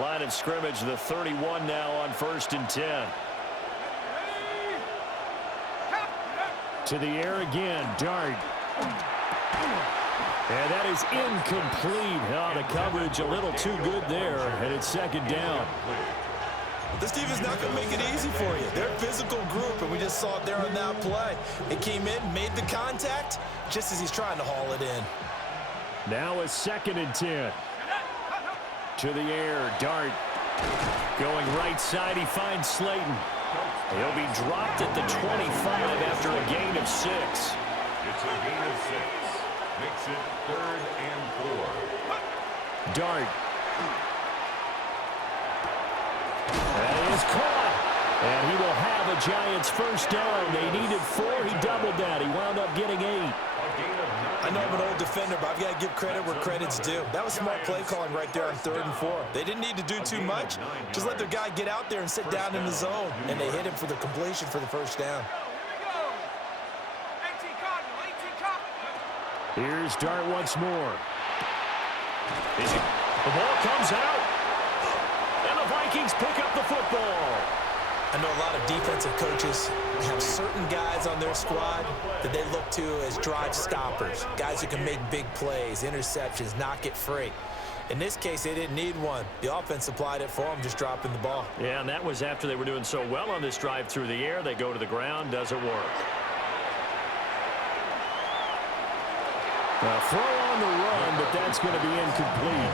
Line of scrimmage, the 31 now on 1st and 10. To the air again, Dart. And that is incomplete. Oh, the coverage a little too good there, and it's 2nd down. This team is not going to make it easy for you. They're a physical group, and we just saw it there on that play. It came in, made the contact, just as he's trying to haul it in. Now a 2nd and 10. To the air, Dart. Going right side, he finds Slayton. He'll be dropped at the 25 after a gain of 6. It's a gain of 6. Makes it 3rd and 4. Dart. That is caught. And he will have a Giants first down. They needed 4. He doubled that. He wound up getting 8. I know I'm an old defender, but I've got to give credit where credit's due. That was smart play calling right there on 3rd and 4. They didn't need to do too much. Just let their guy get out there and sit down in the zone. And they hit him for the completion for the first down. Here's Dart once more. The ball comes out. And the Vikings pick up the football. I know a lot of defensive coaches have certain guys on their squad that they look to as drive stoppers, guys who can make big plays, interceptions, knock it free. In this case, they didn't need one. The offense supplied it for them, just dropping the ball. Yeah, and that was after they were doing so well on this drive through the air. They go to the ground, doesn't work. A throw on the run, but that's going to be incomplete.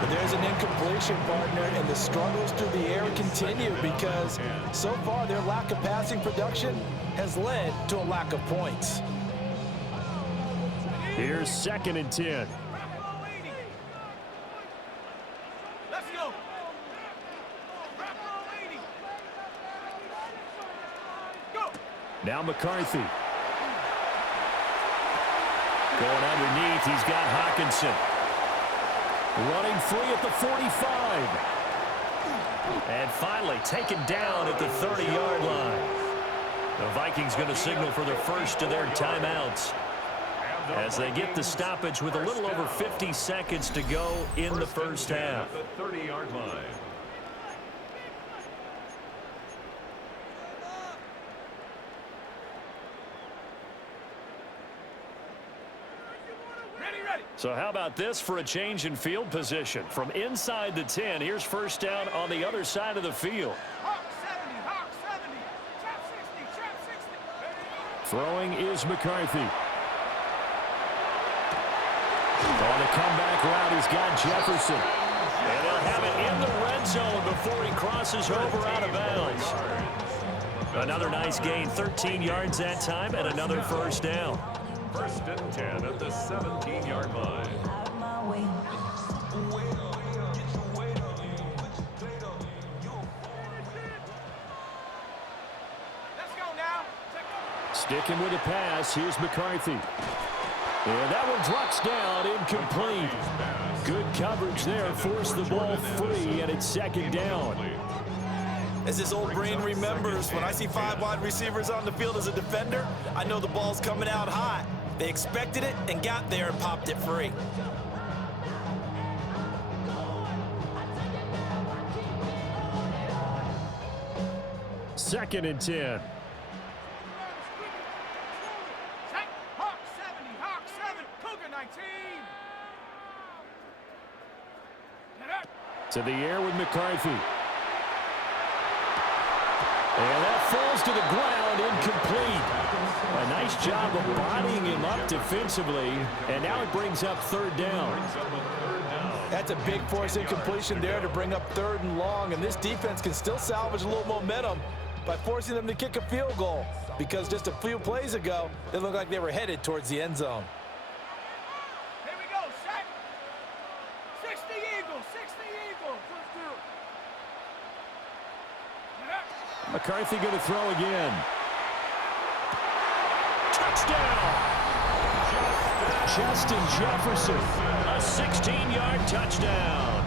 But there's an incompletion, partner, and the struggles through the air continue because so far their lack of passing production has led to a lack of points. Here's 2nd and 10. Let's go. Go. Now McCarthy. Going underneath, he's got Hockenson. Running free at the 45. And finally taken down at the 30-yard line. The Vikings going to signal for the first of their timeouts as they get the stoppage with a little over 50 seconds to go in the first half. The 30-yard line. So how about this for a change in field position? From inside the 10, here's first down on the other side of the field. Hawk 70, Hawk 70, trap 60, trap 60. Throwing is McCarthy. On the comeback route, he's got Jefferson. And they'll have it in the red zone before he crosses over out of bounds. Another nice gain, 13 yards that time, and another first down. 1st and 10 at the 17-yard line. Let's go now. Sticking with the pass, here's McCarthy. And that one drops down, incomplete. Good coverage there, forced the ball free, and it's 2nd down. As this old brain remembers, when I see 5 wide receivers on the field as a defender, I know the ball's coming out hot. They expected it and got there and popped it free. Second and 10. Hawk 70, Hawk 7, Cougar 19. To the air with McCarthy. And that falls to the ground, incomplete. A nice job of bodying him up defensively, and now it brings up 3rd down. That's a big force incompletion there to bring up 3rd and long, and this defense can still salvage a little momentum by forcing them to kick a field goal because just a few plays ago, they looked like they were headed towards the end zone. Here we go, set. 60 Eagles, 60 Eagles. McCarthy going to throw again. Touchdown! Justin Jefferson, a 16-yard touchdown.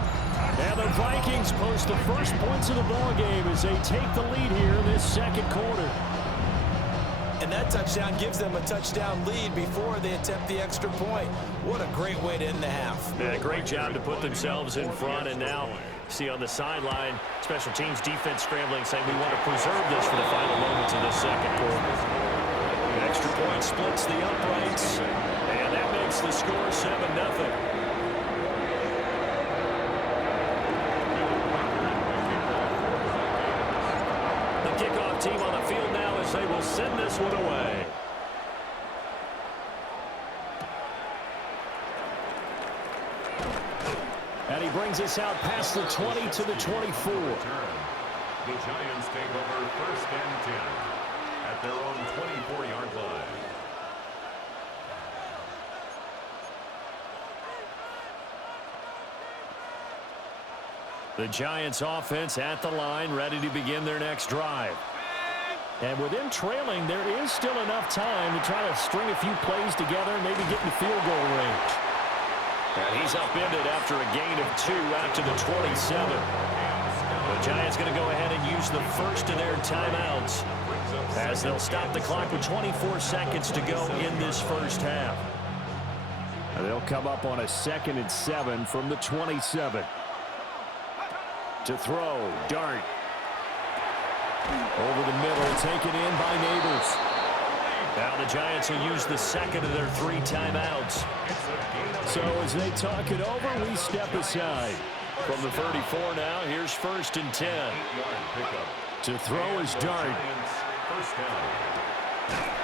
And the Vikings post the first points of the ballgame as they take the lead here in this 2nd quarter. And that touchdown gives them a touchdown lead before they attempt the extra point. What a great way to end the half. Yeah, great job to put themselves in front, and now See on the sideline, special teams defense scrambling, saying we want to preserve this for the final moments of the second quarter. An extra point splits the uprights, and that makes the score 7-0. The kickoff team on the field now as they will send this one away. And he brings us out past the 20 to the 24. The Giants take over 1st and 10 at their own 24-yard line. The Giants offense at the line, ready to begin their next drive. And with them trailing, there is still enough time to try to string a few plays together and maybe get in field goal range. And he's upended after a gain of 2 out to the 27. The Giants going to go ahead and use the first of their timeouts as they'll stop the clock with 24 seconds to go in this first half. And they'll come up on a 2nd and 7 from the 27. To throw, Dart. Over the middle, taken in by Neighbors. Now the Giants will use the second of their 3 timeouts. So as they talk it over, we step aside. From the 34 now, here's 1st and 10. To throw is Dart.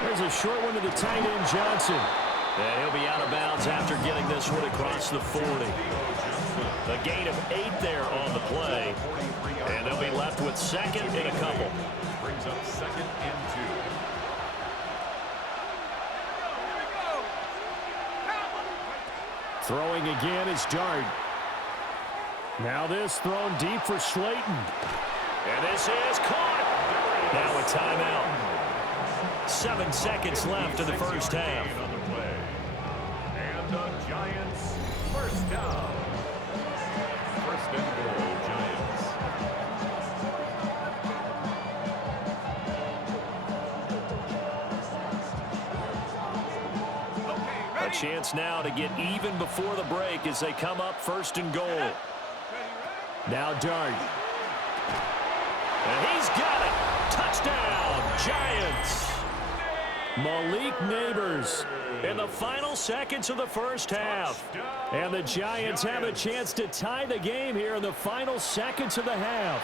There's a short one to the tight end, Johnson. And he'll be out of bounds after getting this one across the 40. A gain of 8 there on the play. And they'll be left with 2nd and a couple. Brings up 2nd and 2. Throwing again is Dart. Now this thrown deep for Slayton. And this is caught. Now a timeout. 7 seconds left in the first half. And the Giants first down. 1st and goal, Giants. A chance now to get even before the break as they come up 1st and goal. Now Dart. And he's got it. Touchdown, Giants. Malik Neighbors. In the final seconds of the first half. And the Giants have a chance to tie the game here in the final seconds of the half.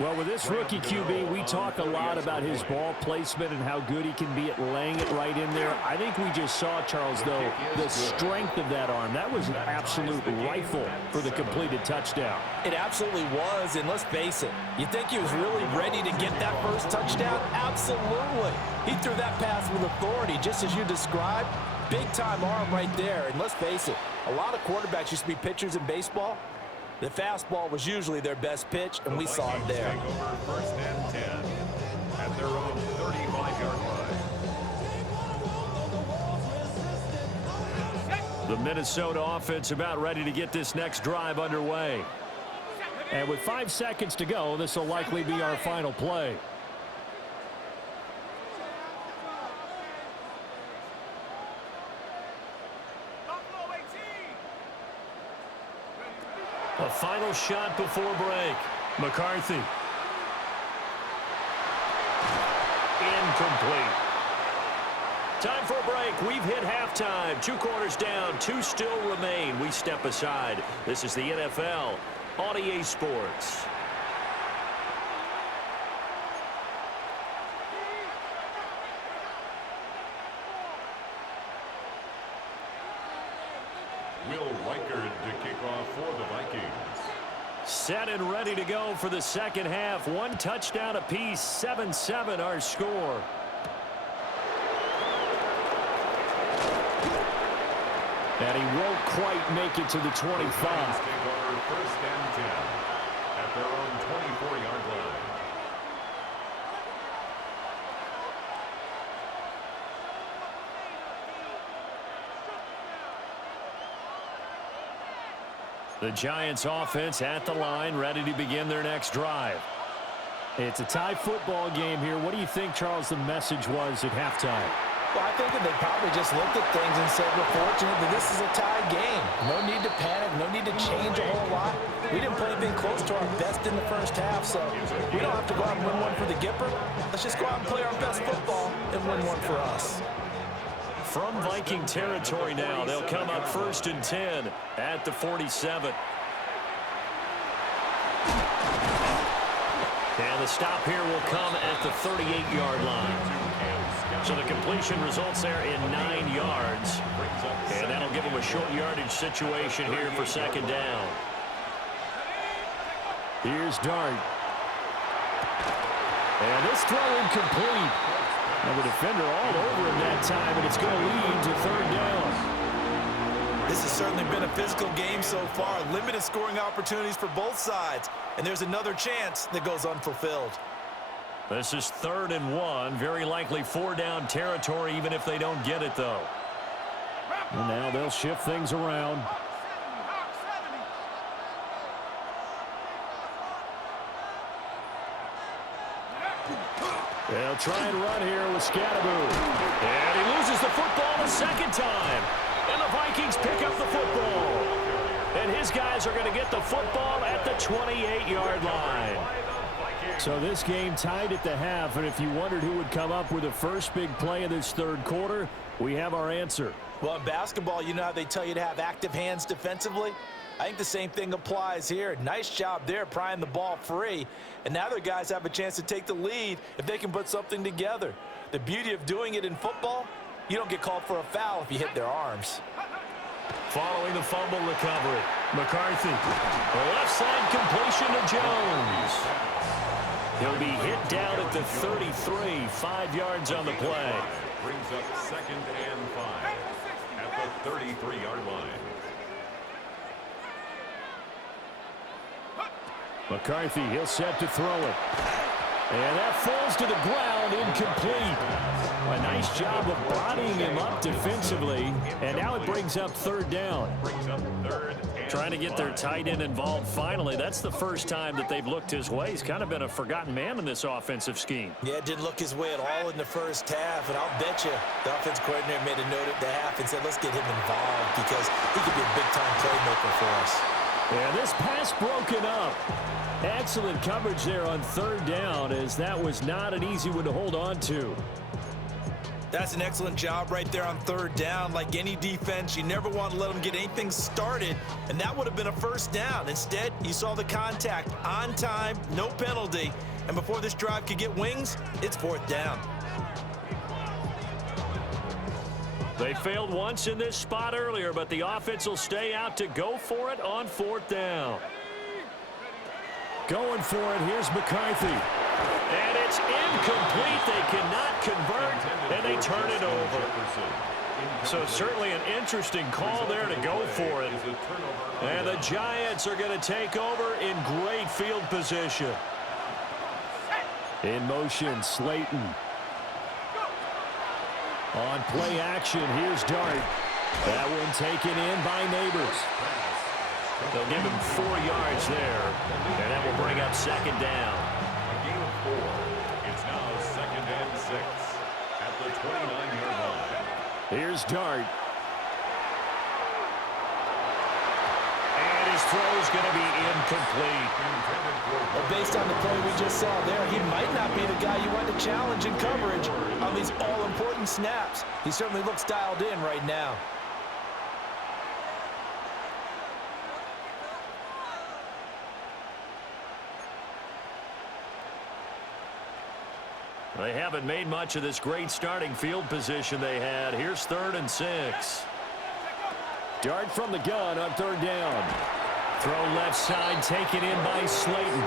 Well, with this rookie QB, we talk a lot about his ball placement and how good he can be at laying it right in there. I think we just saw, Charles, though, the strength of that arm. That was an absolute rifle for the completed touchdown. It absolutely was, and let's face it, you think he was really ready to get that first touchdown? Absolutely. He threw that pass with authority, just as you described. Big-time arm right there, and let's face it, a lot of quarterbacks used to be pitchers in baseball. The fastball was usually their best pitch, and we saw it there. Take over 1st and 10 at their own 35-yard line. The Minnesota offense about ready to get this next drive underway. And with 5 seconds to go, this will likely be our final play. A final shot before break. McCarthy. Incomplete. Time for a break. We've hit halftime. 2 quarters down. 2 still remain. We step aside. This is the NFL on EA Sports. Will Reichard to kick off for the Vikings. Set and ready to go for the second half. 1 touchdown apiece. 7-7 our score. And he won't quite make it to the 25. Take over 1st and 10 at their own 24-yard line. The Giants offense at the line, ready to begin their next drive. It's a tie football game here. What do you think, Charles, the message was at halftime? Well, I think that they probably just looked at things and said, we're fortunate that this is a tie game. No need to panic, no need to change a whole lot. We didn't play anything close to our best in the first half, so we don't have to go out and win one for the Gipper. Let's just go out and play our best football and win one for us. From Viking territory now, they'll come up 1st and 10 at the 47. And the stop here will come at the 38-yard line. So the completion results there in 9 yards. And that'll give them a short yardage situation here for 2nd down. Here's Dart. And this throw incomplete. And the defender all over him that time, and it's going to lead to 3rd down. This has certainly been a physical game so far. Limited scoring opportunities for both sides. And there's another chance that goes unfulfilled. This is 3rd and 1. Very likely 4-down territory, even if they don't get it, though. And now they'll shift things around. They'll try and run here with Scatteroo. And he loses the football the 2nd time. And the Vikings pick up the football. And his guys are going to get the football at the 28-yard line. So this game tied at the half, and if you wondered who would come up with the first big play of this 3rd quarter, we have our answer. Well, in basketball, you know how they tell you to have active hands defensively? I think the same thing applies here. Nice job there prying the ball free. And now their guys have a chance to take the lead if they can put something together. The beauty of doing it in football, you don't get called for a foul if you hit their arms. Following the fumble recovery, McCarthy. Left side completion to Jones. He'll be hit down at the 33, 5 yards on the play. Brings up 2nd and 5 at the 33-yard line. McCarthy, he'll set to throw it. And that falls to the ground, incomplete. A nice job of bodying him up defensively. And now it brings up 3rd down. Trying to get their tight end involved finally. That's the first time that they've looked his way. He's kind of been a forgotten man in this offensive scheme. Yeah, it didn't look his way at all in the first half. And I'll bet you the offense coordinator made a note at the half and said, let's get him involved because he could be a big-time playmaker for us. And this pass broken up. Excellent coverage there on 3rd down, as that was not an easy one to hold on to. That's an excellent job right there on 3rd down. Like any defense, you never want to let them get anything started, and that would have been a 1st down. Instead, you saw the contact on time, no penalty, and before this drive could get wings, it's 4th down. They failed once in this spot earlier, but the offense will stay out to go for it on 4th down. Going for it, here's McCarthy. And it's incomplete. They cannot convert, and they turn it over. So certainly an interesting call there to go for it. And the Giants are going to take over in great field position. In motion, Slayton. On play action, here's Dart. That one taken in by Neighbors. They'll give him 4 yards there, and that will bring up 2nd down. A gain of 4. It's now 2nd and 6 at the 29-yard line. Here's Dart. And his throw is going to be incomplete. Well, based on the play we just saw there, he might not be the guy you want to challenge in coverage on these all-important snaps. He certainly looks dialed in right now. They haven't made much of this great starting field position they had. Here's 3rd and 6. Dart from the gun on 3rd down. Throw left side, taken in by Slayton.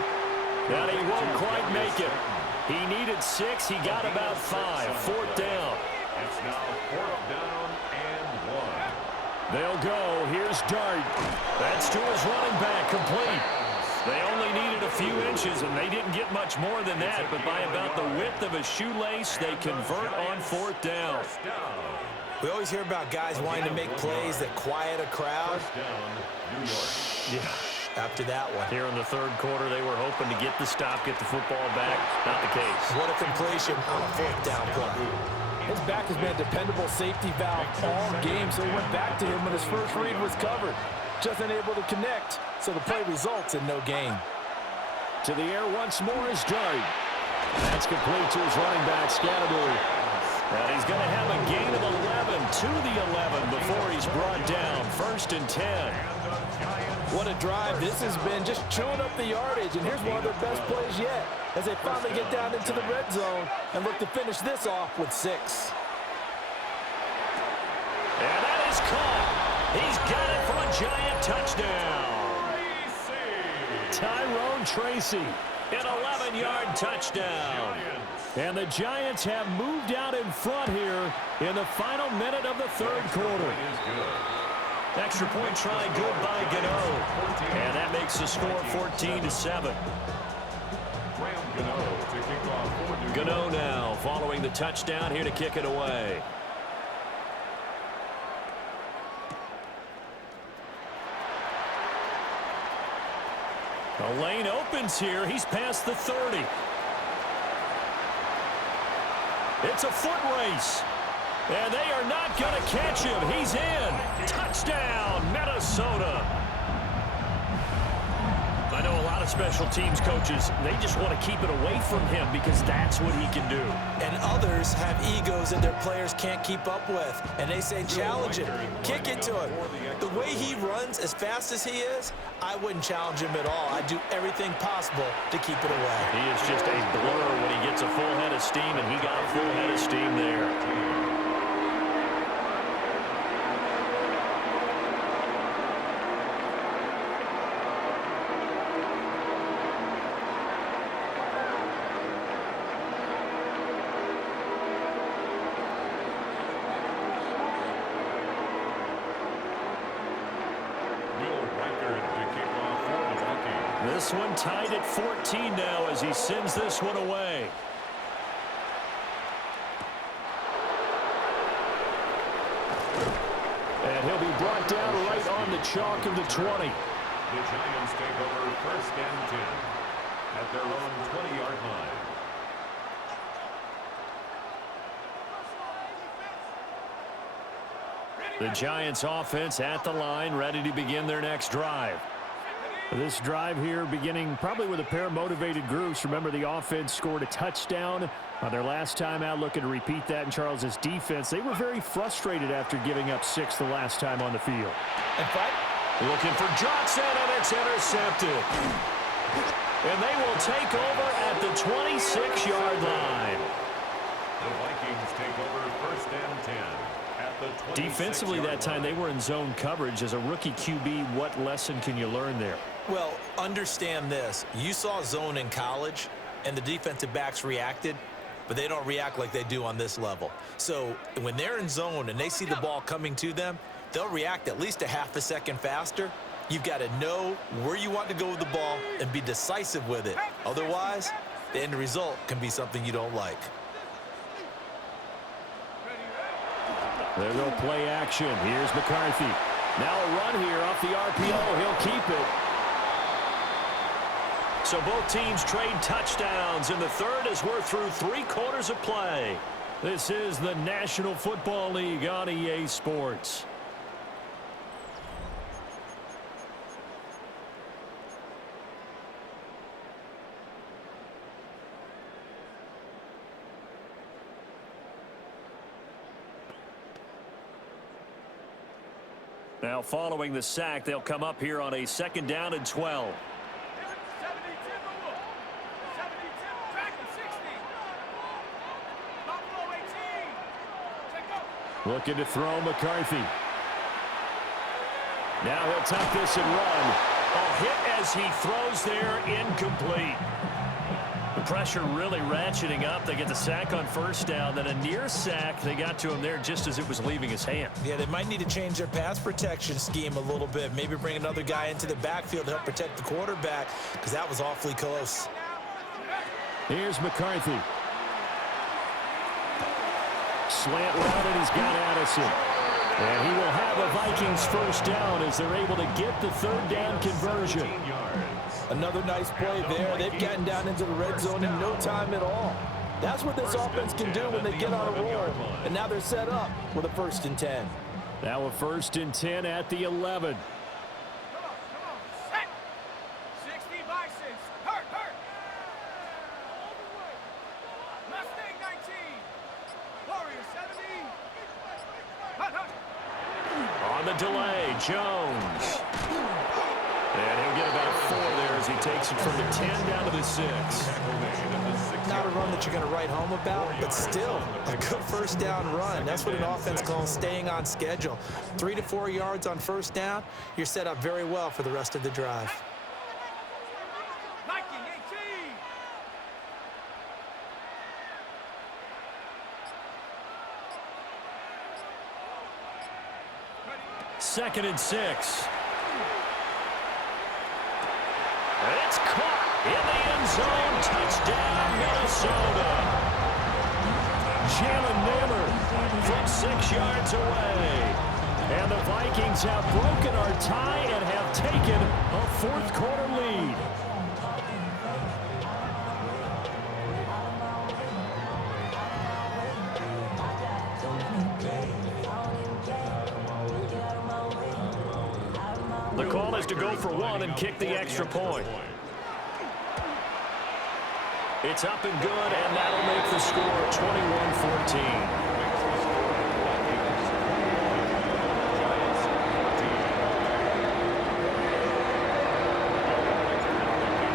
But he won't quite make it. He needed 6. He got about 5. 4th down. It's now 4th down and 1. They'll go. Here's Dart. That's to his running back, complete. They only needed a few inches, and they didn't get much more than that. But by about the width of a shoelace, they convert on 4th down. We always hear about guys wanting to make plays that quiet a crowd. Yeah. After that one. Here in the 3rd quarter, they were hoping to get the stop, get the football back. Not the case. What a completion on a 4th down play. His back has been a dependable safety valve all game, so he went back to him when his first read was covered. Just unable to connect, so the play results in no gain. To the air once more is Dart. That's complete to his running back, Scatterbury. And he's going to have a gain of 11 to the 11 before he's brought down. 1st and 10. What a drive this has been, just chewing up the yardage. And here's one of their best plays yet as they finally get down into the red zone and look to finish this off with 6. And that is caught. He's got it for a Giant touchdown. Tyrone Tracy, an 11-yard touchdown. And the Giants have moved out in front here in the final minute of the 3rd quarter. Extra point try good by Gano. And that makes the score 14-7. Gano now following the touchdown here to kick it away. The lane opens here. He's past the 30. It's a foot race. And they are not going to catch him. He's in. Touchdown, Minnesota. I know a lot of special teams coaches, they just want to keep it away from him because that's what he can do. And others have egos that their players can't keep up with. And they say, challenge it. Kick it to him. The way he runs as fast as he is, I wouldn't challenge him at all. I'd do everything possible to keep it away. He is just a blur when he gets a full head of steam, and he got a full head of steam there. This one tied at 14 now as he sends this one away. And he'll be brought down right on the chalk of the 20. The Giants take over 1st and 10 at their own 20-yard line. The Giants offense at the line, ready to begin their next drive. This drive here beginning probably with a pair of motivated groups. Remember, the offense scored a touchdown on their last time out, looking to repeat that in Charles's defense. They were very frustrated after giving up 6 the last time on the field. Looking for Johnson, and it's intercepted. And they will take over at the 26-yard line. The Vikings take over 1st and 10. Defensively that time, they were in zone coverage. As a rookie QB, what lesson can you learn there? Well, understand this. You saw zone in college, and the defensive backs reacted, but they don't react like they do on this level. So when they're in zone and they see the ball coming to them, they'll react at least a half a second faster. You've got to know where you want to go with the ball and be decisive with it. Otherwise, the end result can be something you don't like. There go play action. Here's McCarthy. Now a run here off the RPO. He'll keep it. So both teams trade touchdowns in the 3rd as we're through 3 quarters of play. This is the National Football League on EA Sports. Now following the sack, they'll come up here on a 2nd down and 12. Looking to throw McCarthy. Now he'll tuck this and run. A hit as he throws there, incomplete. The pressure really ratcheting up. They get the sack on 1st down, then a near sack. They got to him there just as it was leaving his hand. Yeah, they might need to change their pass protection scheme a little bit. Maybe bring another guy into the backfield to help protect the quarterback, because that was awfully close. Here's McCarthy. Slant route, and he's got Addison. And he will have a Vikings 1st down as they're able to get the 3rd down conversion. Another nice play there. They've gotten down into the red zone in no time at all. That's what this offense can do when they get on a roll. And now they're set up with a 1st and 10. Now a 1st and 10 at the 11. Come on, set. 60 by 6. Hurt. Mustang 19. Warrior 70. Hut. On the delay, Jones. And he'll get about 4 there as he takes it from the 10 down to the 6. Not a run that you're going to write home about, but still a good 1st down run. That's what an offense calls staying on schedule. 3 to 4 yards on 1st down, you're set up very well for the rest of the drive. Viking 18. 2nd and 6. It's caught in the end zone. Touchdown, Minnesota. Jalen Nailor from 6 yards away. And the Vikings have broken our tie and have taken a 4th quarter lead. The call is to go for 1 and kick the extra point. It's up and good, and that'll make the score 21-14.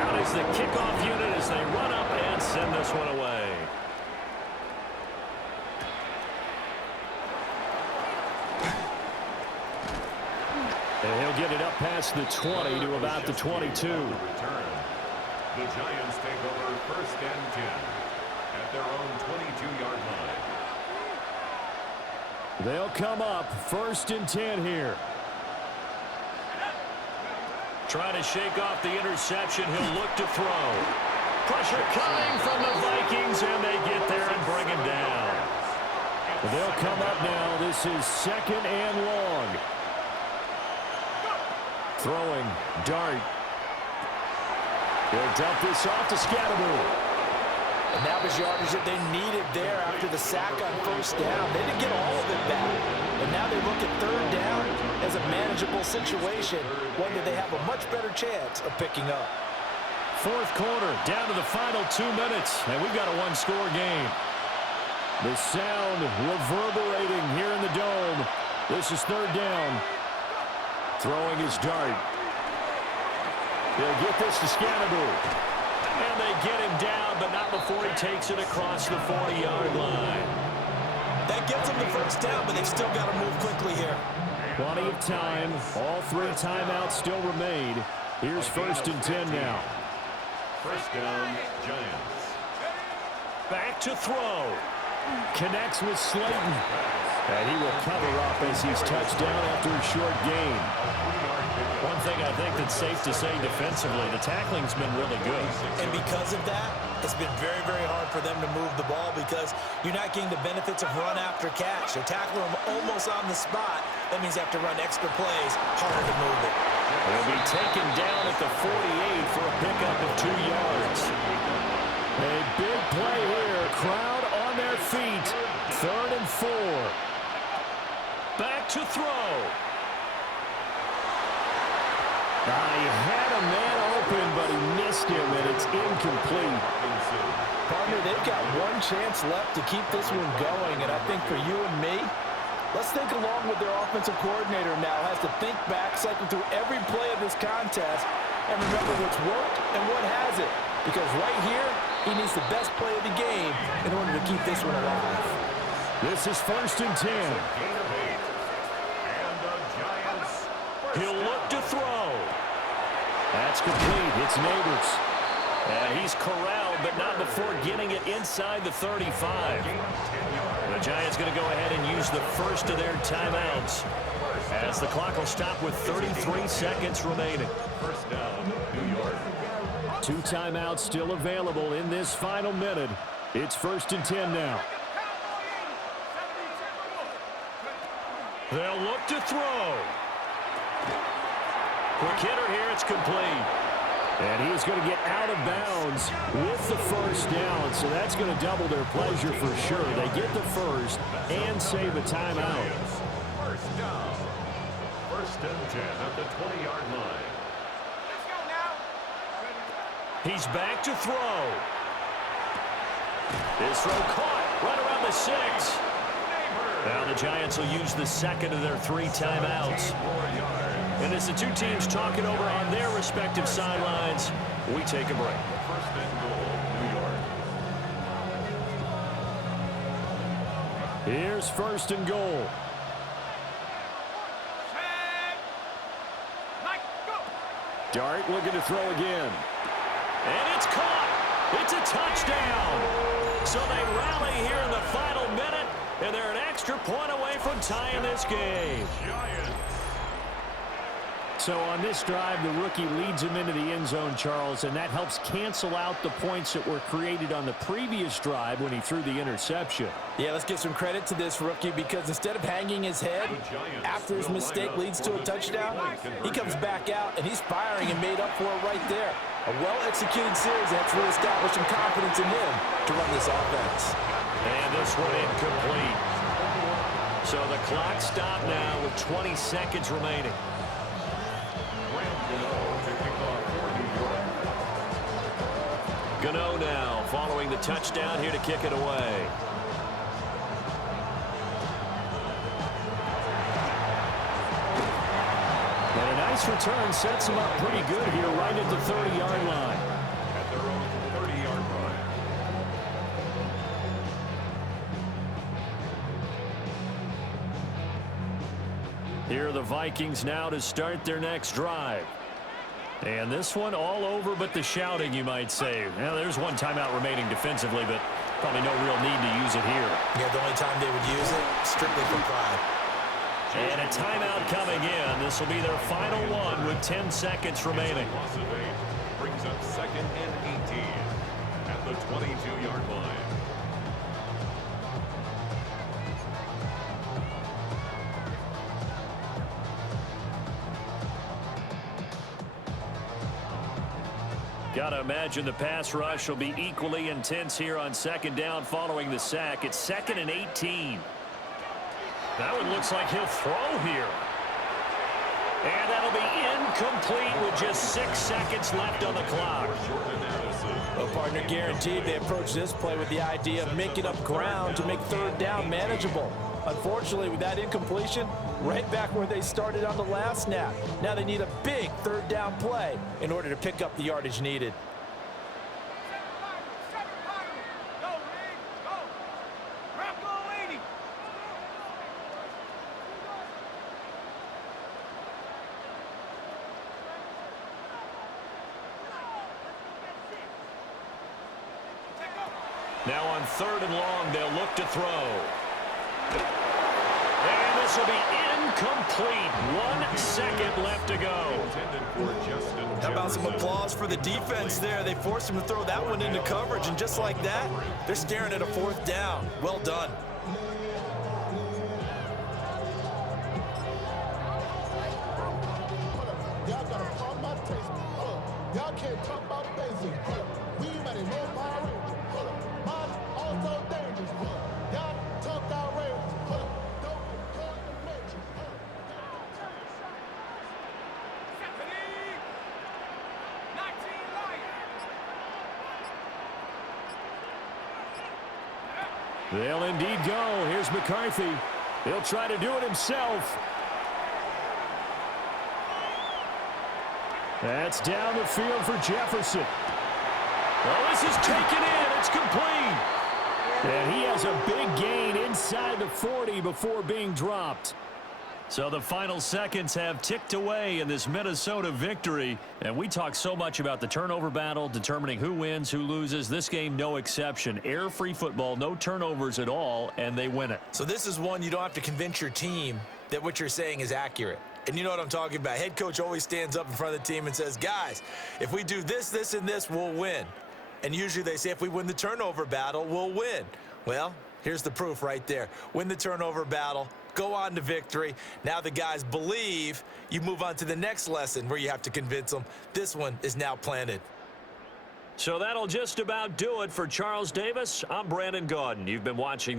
Out is the kickoff unit as they run up and send this one away. And he'll get it up past the 20 to about the 22. The Giants take over 1st and 10 at their own 22-yard line. They'll come up 1st and 10 here. Trying to shake off the interception. He'll look to throw. Pressure coming from the Vikings, and they get there and bring him down. They'll come up now. This is 2nd and long. Throwing, Dart. He'll dump this off to Scatterbury. And that was yardage that they needed there after the sack on 1st down. They didn't get all of it back. And now they look at 3rd down as a manageable situation, one that they have a much better chance of picking up. 4th quarter, down to the final 2 minutes, and we've got a 1-score game. The sound reverberating here in the dome. This is 3rd down. Throwing his Dart. They'll get this to Scatterbury. And they get him down, but not before he takes it across the 40-yard line. That gets them the 1st down, but they've still got to move quickly here. Plenty of time. All 3 timeouts still remain. Here's 1st and 10 now. 1st down, Giants. Back to throw. Connects with Slayton. And he will cover up as he's touched down after a short gain. One thing I think that's safe to say defensively, the tackling's been really good. And because of that, it's been very, very hard for them to move the ball because you're not getting the benefits of run after catch. They're tackling them almost on the spot. That means they have to run extra plays, harder to move it. He'll be taken down at the 48 for a pickup of 2 yards. A big play here. Crowd on their feet. 3rd and 4. Back to throw. He had a man open, but he missed him, and it's incomplete. Partner, they've got 1 chance left to keep this one going, and I think for you and me, let's think along with their offensive coordinator now. Has to think back, cycle through every play of this contest, and remember what's worked and what hasn't. Because right here, he needs the best play of the game in order to keep this one alive. This is 1st and 10. He'll look to throw. That's complete. It's Neighbors. And he's corralled, but not before getting it inside the 35. The Giants going to go ahead and use the first of their timeouts as the clock will stop with 33 seconds remaining. 1st down, New York. 2 timeouts still available in this final minute. It's 1st and 10 now. They'll look to throw. Quick hitter here, it's complete. And he is going to get out of bounds with the first down, so that's going to double their pleasure for sure. They get the first and save a timeout. First down. First and 10 at the 20-yard line. Let's go now. He's back to throw. His throw caught right around the 6. Now the Giants will use the second of their 3 timeouts. And as the two teams talk it over on their respective sidelines, we take a break. First and goal, New York. Here's first and goal. Set. Like, go. Dart looking to throw again. And it's caught. It's a touchdown. So they rally here in the final minute, and they're an extra point away from tying this game. Giants. So on this drive, the rookie leads him into the end zone, Charles, and that helps cancel out the points that were created on the previous drive when he threw the interception. Yeah, let's give some credit to this rookie because instead of hanging his head after his mistake leads to a touchdown, he comes back out and he's firing and made up for it right there. A well-executed series that's reestablishing confidence in him to run this offense. And this one incomplete. So the clock stopped now with 20 seconds remaining. Gano now following the touchdown here to kick it away. And a nice return sets him up pretty good here right at the 30-yard line. At their own 30-yard line. Here are the Vikings now to start their next drive. And this one all over but the shouting, you might say. Now, there's one timeout remaining defensively, but probably no real need to use it here. Yeah, the only time they would use it, strictly for pride. And a timeout coming in. This will be their final one with 10 seconds remaining. Loss of 8 brings up second and 18 at the 22-yard line. Got to imagine the pass rush will be equally intense here on second down following the sack. It's second and 18. That one looks like he'll throw here. And that'll be incomplete with just 6 seconds left on the clock. Well, partner, guaranteed they approach this play with the idea of making up ground to make third down manageable. Unfortunately, with that incompletion, right back where they started on the last snap. Now they need a big third down play in order to pick up the yardage needed. Go, Reed, go. Grab goal 80. Now on third and long, they'll look to throw. And this will be incomplete. 1 second left to go. How about some applause for the defense there? They forced him to throw that one into coverage, and just like that, they're staring at a fourth down. Well done. Y'all gotta pump my taste. Y'all can't talk about basic. We might know my mine also dangerous. Y'all talk outrageous. Don't call the major. Stephanie. 19 Lions. They'll indeed go. Here's McCarthy. He'll try to do it himself. That's down the field for Jefferson. Well, this is taken in. It's complete. And he has a big gain inside the 40 before being dropped. So the final seconds have ticked away in this Minnesota victory. And we talk so much about the turnover battle, determining who wins, who loses. This game, no exception. Air-free football, no turnovers at all, and they win it. So this is one you don't have to convince your team that what you're saying is accurate. And you know what I'm talking about. Head coach always stands up in front of the team and says, guys, if we do this, this, and this, we'll win. And usually they say if we win the turnover battle, we'll win. Well, here's the proof right there. Win the turnover battle, go on to victory. Now the guys believe. You move on to the next lesson where you have to convince them. This one is now planted. So that'll just about do it for Charles Davis. I'm Brandon Gaudin. You've been watching the